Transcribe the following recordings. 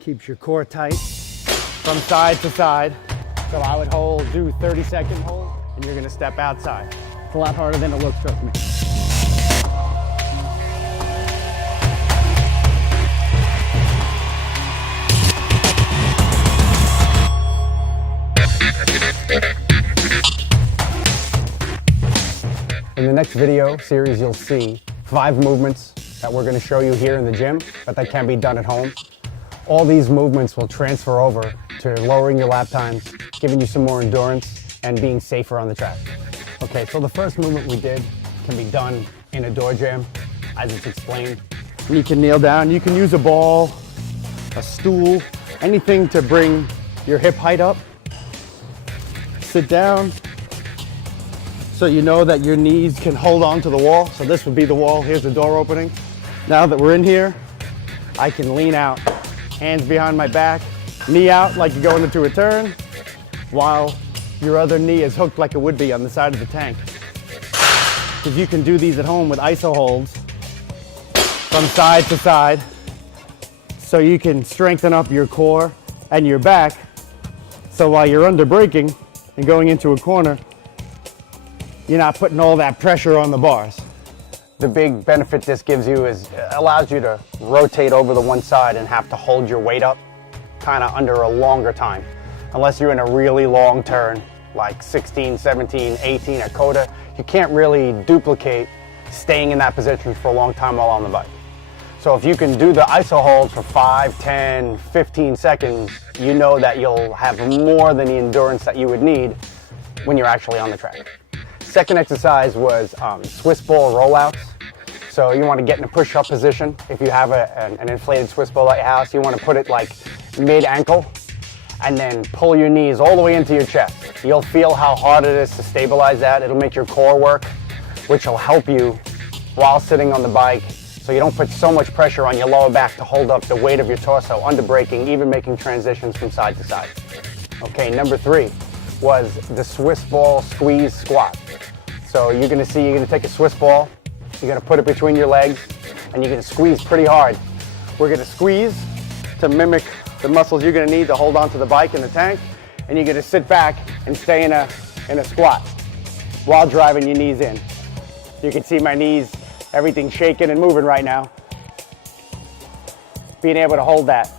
Keeps your core tight from side to side. So I would do 30-second hold, and you're gonna step outside. It's a lot harder than it looks, trust me. In the next video series, you'll see 5 movements that we're gonna show you here in the gym, but that can be done at home. All these movements will transfer over to lowering your lap times, giving you some more endurance, and being safer on the track. Okay, so the first movement we did can be done in a door jam, as it's explained. You can kneel down, you can use a ball, a stool, anything to bring your hip height up. Sit down, so you know that your knees can hold on to the wall. So this would be the wall, here's the door opening. Now that we're in here, I can lean out, hands behind my back, knee out like you're going into a turn, while your other knee is hooked like it would be on the side of the tank. Because you can do these at home with iso holds from side to side, so you can strengthen up your core and your back, so while you're under braking and going into a corner, you're not putting all that pressure on the bars. The big benefit this gives you is it allows you to rotate over the one side and have to hold your weight up kind of under a longer time. Unless you're in a really long turn, like 16, 17, 18 at Coda, you can't really duplicate staying in that position for a long time while on the bike. So if you can do the iso holds for 5, 10, 15 seconds, you know that you'll have more than the endurance that you would need when you're actually on the track. Second exercise was Swiss ball rollouts. So you want to get in a push-up position. If you have an inflated Swiss ball at your house, you want to put it like mid-ankle and then pull your knees all the way into your chest. You'll feel how hard it is to stabilize that. It'll make your core work, which will help you while sitting on the bike, so you don't put so much pressure on your lower back to hold up the weight of your torso under braking, even making transitions from side to side. Okay, number 3 was the Swiss ball squeeze squat. So you're gonna take a Swiss ball, you're gonna put it between your legs, and you're gonna squeeze pretty hard. We're gonna squeeze to mimic the muscles you're gonna need to hold onto the bike and the tank, and you're gonna sit back and stay in a squat while driving your knees in. You can see my knees, everything shaking and moving right now. Being able to hold that.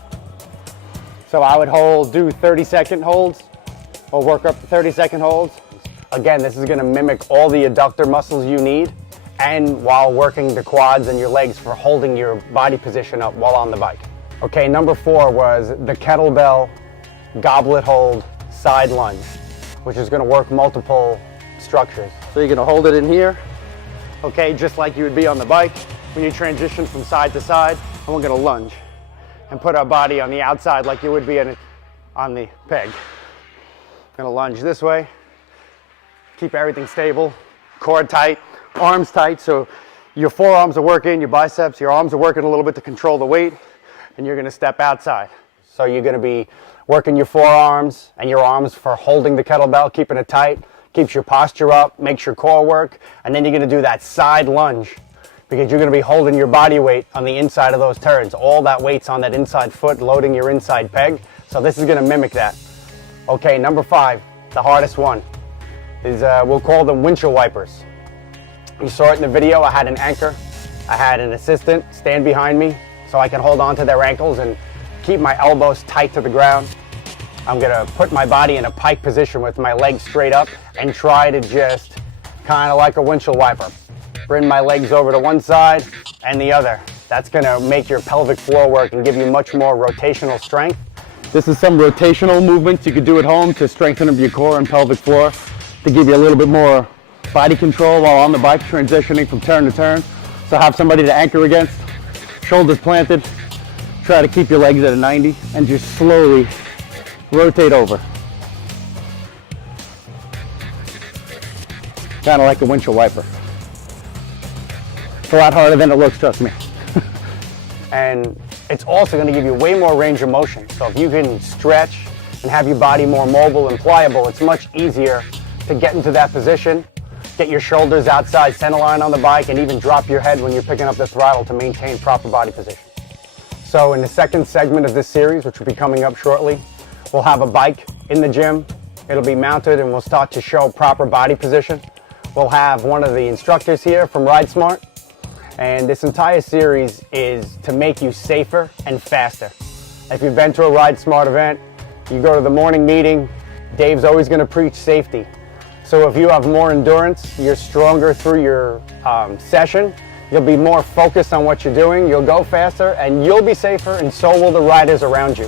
So I would do 30-second holds, or work up to 30-second holds. Again, this is gonna mimic all the adductor muscles you need, and while working the quads and your legs for holding your body position up while on the bike. Okay, number 4 was the kettlebell goblet hold side lunge, which is gonna work multiple structures. So you're gonna hold it in here, okay, just like you would be on the bike when you transition from side to side, and we're gonna lunge and put our body on the outside like you would be on the peg. Gonna lunge this way, keep everything stable, core tight, arms tight, so your forearms are working, your biceps, your arms are working a little bit to control the weight, and you're gonna step outside. So you're gonna be working your forearms and your arms for holding the kettlebell, keeping it tight, keeps your posture up, makes your core work, and then you're gonna do that side lunge because you're gonna be holding your body weight on the inside of those turns. All that weight's on that inside foot, loading your inside peg, so this is gonna mimic that. Okay, number 5, the hardest one, is we'll call them windshield wipers. You saw it in the video, I had an anchor, I had an assistant stand behind me so I can hold on to their ankles and keep my elbows tight to the ground. I'm gonna put my body in a pike position with my legs straight up and try to just kind of like a windshield wiper. Bring my legs over to one side and the other. That's gonna make your pelvic floor work and give you much more rotational strength. This is some rotational movements you could do at home to strengthen up your core and pelvic floor, to give you a little bit more body control while on the bike, transitioning from turn to turn. So have somebody to anchor against, shoulders planted, try to keep your legs at a 90, and just slowly rotate over. Kind of like a windshield wiper. It's a lot harder than it looks, trust me. And it's also going to give you way more range of motion. So if you can stretch and have your body more mobile and pliable, it's much easier to get into that position, get your shoulders outside center line on the bike, and even drop your head when you're picking up the throttle to maintain proper body position. So in the second segment of this series, which will be coming up shortly, we'll have a bike in the gym. It'll be mounted and we'll start to show proper body position. We'll have one of the instructors here from Ride Smart. And this entire series is to make you safer and faster. If you've been to a Ride Smart event, you go to the morning meeting, Dave's always going to preach safety. So if you have more endurance, you're stronger through your session, you'll be more focused on what you're doing, you'll go faster, and you'll be safer, and so will the riders around you.